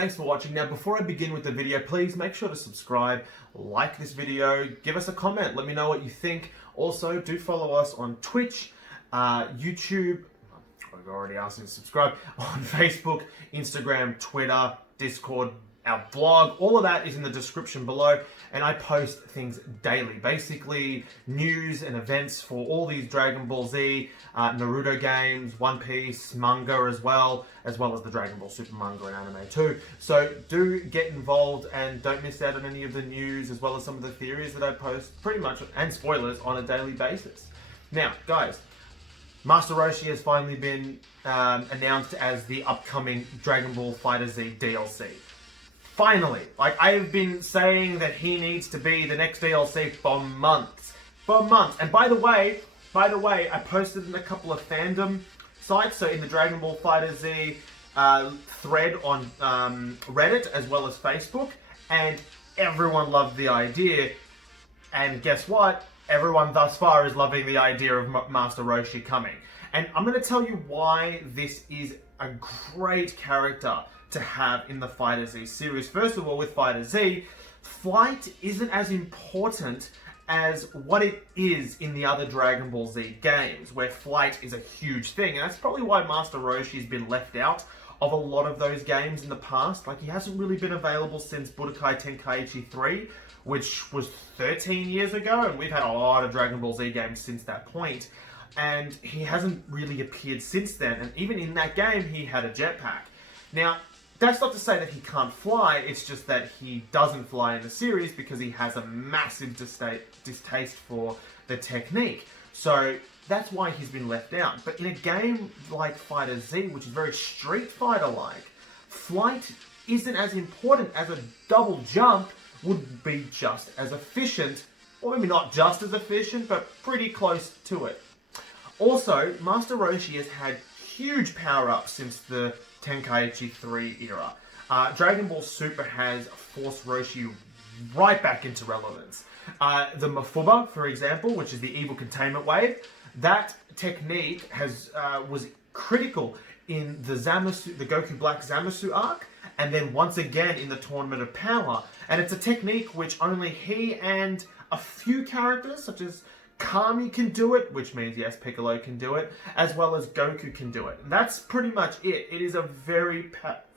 Thanks for watching. Now, before I begin with the video, please make sure to subscribe, like this video, give us a comment, let me know what you think. Also, do follow us on Twitch, YouTube, I've already asked you to subscribe, on Facebook, Instagram, Twitter, Discord, our blog. All of that is in the description below, and I post things daily. Basically, news and events for all these Dragon Ball Z, Naruto games, One Piece, manga as well as the Dragon Ball Super manga and anime too. So do get involved and don't miss out on any of the news as well as some of the theories that I post pretty much, and spoilers, on a daily basis. Now, guys, Master Roshi has finally been announced as the upcoming Dragon Ball FighterZ DLC. Finally, like, I have been saying that he needs to be the next DLC for months. And by the way, I posted in a couple of fandom sites, so in the Dragon Ball FighterZ thread on Reddit as well as Facebook, and everyone loved the idea. And guess what? Everyone thus far is loving the idea of Master Roshi coming. And I'm going to tell you why this is a great character to have in the FighterZ series. First of all, with FighterZ, flight isn't as important as what it is in the other Dragon Ball Z games, where flight is a huge thing. And that's probably why Master Roshi's been left out of a lot of those games in the past. Like, he hasn't really been available since Budokai Tenkaichi 3, which was 13 years ago, and we've had a lot of Dragon Ball Z games since that point. And he hasn't really appeared since then, and even in that game, he had a jetpack. Now, that's not to say that he can't fly, it's just that he doesn't fly in the series because he has a massive distaste for the technique. So that's why he's been left out. But in a game like FighterZ, which is very Street Fighter-like, flight isn't as important as a double jump would be just as efficient, or maybe not just as efficient, but pretty close to it. Also, Master Roshi has had huge power-ups since the Tenkaichi 3 era. Dragon Ball Super has forced Roshi right back into relevance. The Mafuba, for example, which is the evil containment wave, that technique was critical in the Goku Black Zamasu arc, and then once again in the Tournament of Power. And it's a technique which only he and a few characters, such as Kami, can do it, which means, yes, Piccolo can do it, as well as Goku can do it. And that's pretty much it. It is a very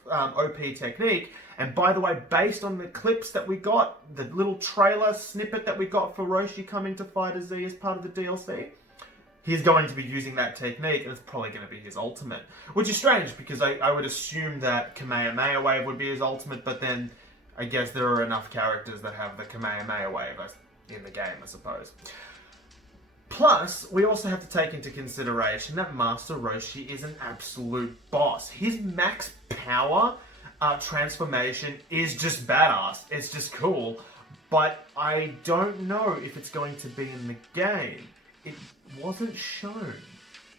OP technique. And by the way, based on the clips that we got, the little trailer snippet that we got for Roshi coming to FighterZ as part of the DLC, he's going to be using that technique, and it's probably going to be his ultimate. Which is strange, because I would assume that Kamehameha Wave would be his ultimate, but then I guess there are enough characters that have the Kamehameha Wave in the game, I suppose. Plus, we also have to take into consideration that Master Roshi is an absolute boss. His max power transformation is just badass. It's just cool. But I don't know if it's going to be in the game. It wasn't shown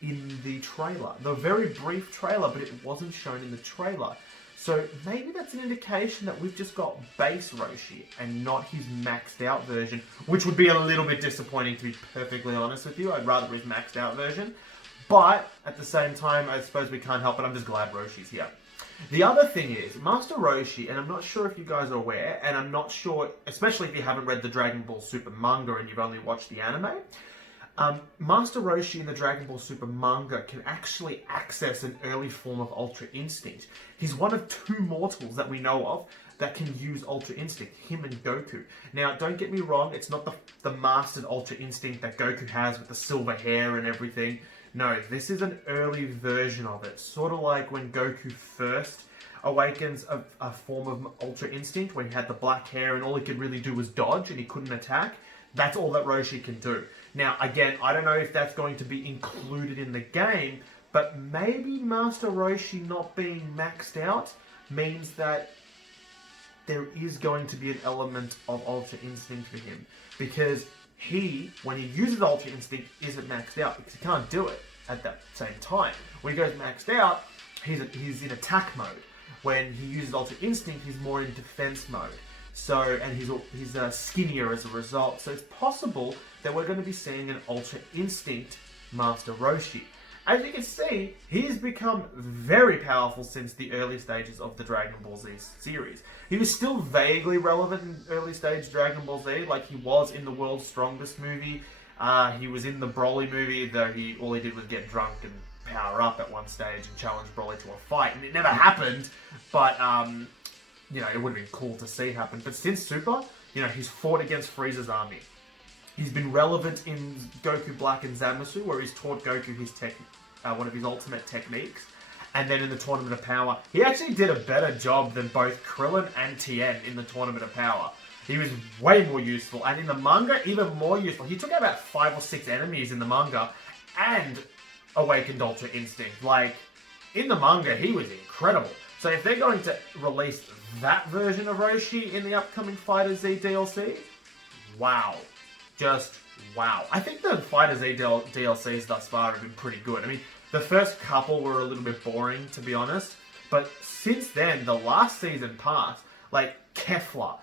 in the trailer. The very brief trailer, but it wasn't shown in the trailer. So maybe that's an indication that we've just got base Roshi and not his maxed out version, which would be a little bit disappointing, to be perfectly honest with you. I'd rather his maxed out version. But at the same time, I suppose we can't help it. I'm just glad Roshi's here. The other thing is, Master Roshi, and I'm not sure if you guys are aware, and I'm not sure, especially if you haven't read the Dragon Ball Super manga and you've only watched the anime, Master Roshi in the Dragon Ball Super manga can actually access an early form of Ultra Instinct. He's one of two mortals that we know of that can use Ultra Instinct, him and Goku. Now, don't get me wrong, it's not the mastered Ultra Instinct that Goku has with the silver hair and everything. No, this is an early version of it. Sort of like when Goku first awakens a form of Ultra Instinct, when he had the black hair and all he could really do was dodge and he couldn't attack. That's all that Roshi can do. Now, again, I don't know if that's going to be included in the game, but maybe Master Roshi not being maxed out means that there is going to be an element of Ultra Instinct for him. Because he, when he uses Ultra Instinct, isn't maxed out, because he can't do it at that same time. When he goes maxed out, he's in attack mode. When he uses Ultra Instinct, he's more in defense mode. So, and he's skinnier as a result. So it's possible that we're going to be seeing an Ultra Instinct Master Roshi. As you can see, he's become very powerful since the early stages of the Dragon Ball Z series. He was still vaguely relevant in early stage Dragon Ball Z, like he was in the World's Strongest movie. He was in the Broly movie, though all he did was get drunk and power up at one stage and challenge Broly to a fight, and it never happened, but you know, it would have been cool to see happen. But since Super, you know, he's fought against Frieza's army. He's been relevant in Goku Black and Zamasu, where he's taught Goku his one of his ultimate techniques. And then in the Tournament of Power, he actually did a better job than both Krillin and Tien in the Tournament of Power. He was way more useful, and in the manga, even more useful. He took out about 5 or 6 enemies in the manga, and awakened Ultra Instinct. Like, in the manga, he was incredible. So if they're going to release that version of Roshi in the upcoming Fighter Z DLC, wow. Just wow. I think the Fighter Z DLCs thus far have been pretty good. I mean, the first couple were a little bit boring, to be honest. But since then, the last season passed, like Kefla,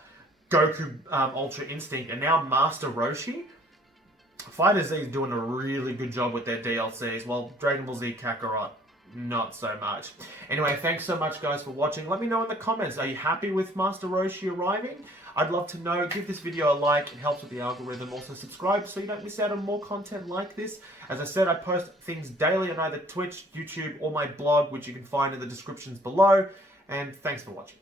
Goku Ultra Instinct, and now Master Roshi, Fighter Z is doing a really good job with their DLCs, while Dragon Ball Z Kakarot, not so much. Anyway, thanks so much, guys, for watching. Let me know in the comments, are you happy with Master Roshi arriving? I'd love to know. Give this video a like. It helps with the algorithm. Also, subscribe so you don't miss out on more content like this. As I said, I post things daily on either Twitch, YouTube, or my blog, which you can find in the descriptions below. And thanks for watching.